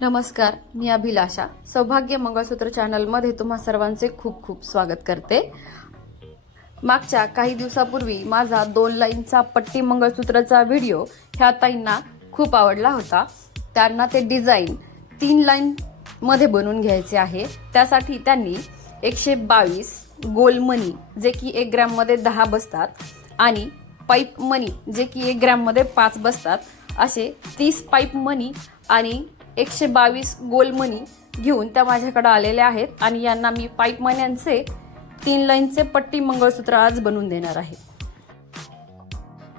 नमस्कार, मी अभिलाषा सौभाग्य मंगळसूत्र चॅनलमध्ये तुम्हा सर्वांचे खूप खूप स्वागत करते। मागच्या काही दिवसापूर्वी माझा 2 लाईनचा पट्टी मंगळसूत्राचा व्हिडिओ ह्या ताईंना खूप आवडला होता। त्यांना ते डिझाइन 3 लाईन मध्ये बनवून घ्यायचे आहे। त्यासाठी त्यांनी 122 गोल मनी जे की 1 ग्रॅम मध्ये 10 बसतात आणि पाईप मनी जे की 1 ग्रॅम मध्ये 5 बसतात, असे 30 पाईप मनी आणि 122 गोल मनी घेऊन त्या माझ्याकडे आलेले आहेत आणि यांना मी पाईप मन्यांचे 3 लाईनचे पट्टी मंगळसूत्र आज बनवून देणार आहे।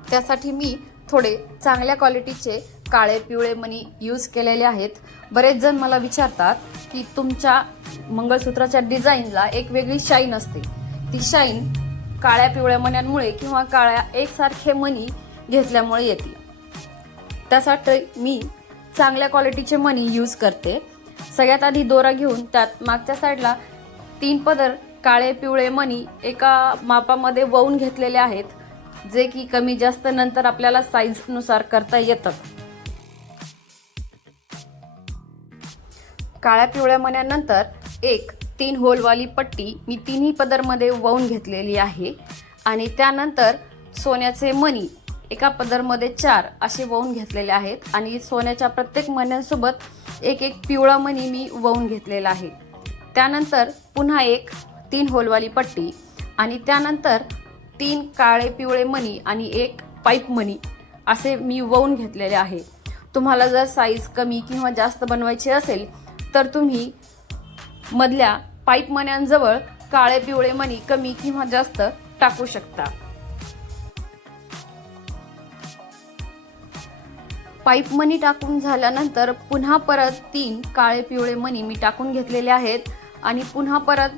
त्यासाठी मी थोडे चांगल्या क्वालिटीचे काळे पिवळे मनी यूज केलेले आहेत। बरेच जण मला विचारतात की तुमच्या मंगळसूत्राच्या डिझाईनला एक वेगळी शाईन असते, ती शाईन काळ्या पिवळ्या मण्यांमुळे किंवा काळ्या एकसारखे मनी घेतल्यामुळे येते। त्यासाठी मी चांगल्या क्वालिटीचे मनी यूज करते। सगळ्यात आधी दोरा घेऊन त्यात मागच्या साईडला 3 पदर काळे पिवळे मनी एका मापामध्ये वळून घेतलेले आहेत, जे की कमी जास्त नंतर आपल्याला साईज नुसार करता येतात। काळ्या पिवळ्या मण्यानंतर एक 3 होलवाली पट्टी मी 3ही पदरमध्ये वळून घेतलेली आहे आणि त्यानंतर सोन्याचे मनी एका पदरमध्ये 4 असे वळून घेतलेले आहेत आणि सोन्याच्या प्रत्येक मण्यांसोबत एक पिवळा मनी मी वळून घेतलेला आहे। त्यानंतर पुन्हा एक 3 होलवाली पट्टी आणि त्यानंतर 3 काळे पिवळे मनी आणि एक पाईप मनी असे मी वळून घेतलेले आहे। तुम्हाला जर साईज कमी किंवा जास्त बनवायची असेल तर तुम्ही मधल्या पाईप मण्यांजवळ काळे पिवळे मनी कमी किंवा जास्त टाकू शकता। पाईप मनी टाकून झाल्यानंतर पुन्हा परत 3 काळे पिवळे मनी मी टाकून घेतलेले आहेत आणि पुन्हा परत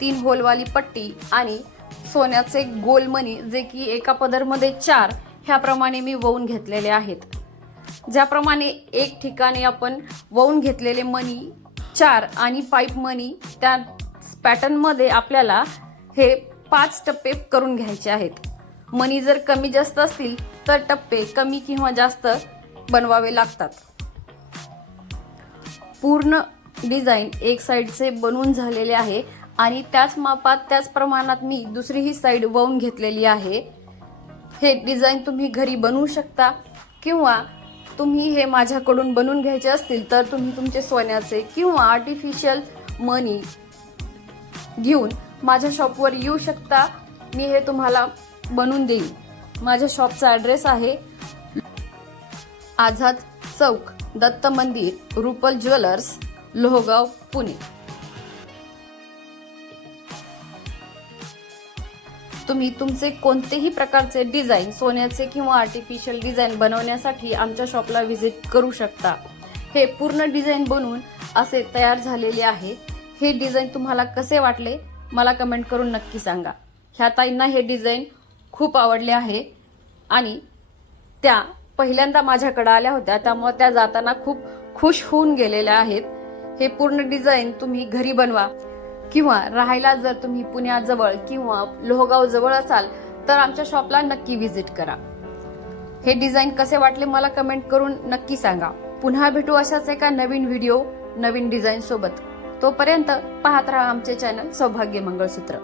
3 होलवाली पट्टी आणि सोन्याचे गोल मनी जे की एका पदरमध्ये 4 ह्याप्रमाणे मी वळून घेतलेले आहेत। ज्याप्रमाणे एक ठिकाणी आपण वळून घेतलेले मनी 4 आणि पाईप मनी त्या पॅटर्न मध्ये आपल्याला हे 5 टप्पे करून घ्यायचे आहेत। मनी जर कमी जास्त असतील तर टप्पे कमी किंवा जास्त बनवावे लागतात। पूर्ण डिझाइन एक साइडचे बनवून झालेले आहे आणि त्याच मापात त्याच प्रमाणात मी दुसरीही साइड वळून घेतलेली आहे। हे डिझाइन तुम्ही घरी बनवू शकता किंवा तुम्ही हे माझ्याकडून बनवून घ्यायचे असतील तर तुम्ही तुमचे सोन्याचे किंवा आर्टिफिशियल मनी घेऊन माझ्या शॉपवर येऊ शकता। मी हे तुम्हाला बनवून देईन। माझ्या शॉपचा ॲड्रेस आहे आझाद चौक, दत्त मंदिर, रुपल ज्वेलर्स, लोहगाव, पुणे। तुम्ही तुमचे कोणतेही प्रकारचे डिझाइन सोन्याचे किंवा आर्टिफिशियल डिझाइन बनवण्यासाठी आमच्या शॉपला व्हिजिट करू शकता। हे पूर्ण डिझाइन बनवून असे तयार झालेले आहे। हे डिझाइन तुम्हाला कसे वाटले मला कमेंट करून नक्की सांगा। ह्या ताईंना हे डिझाइन खूप आवडले आहे आणि त्या पहिल्यांदा माझ्याकडे आल्या होत्या, त्यामुळे त्या जाताना खूप खुश होऊन गेलेल्या आहेत। हे पूर्ण डिझाइन तुम्ही घरी बनवा किंवा राहायला जर तुम्ही पुण्याजवळ किंवा लोहगाव जवळ असाल तर आमच्या शॉपला नक्की व्हिजिट करा। हे डिझाइन कसे वाटले मला कमेंट करून नक्की सांगा। पुन्हा भेटू अशाच एका नवीन व्हिडिओ नवीन डिझाइन सोबत। तोपर्यंत पाहत राहा आमचे चॅनल सौभाग्य मंगळसूत्र।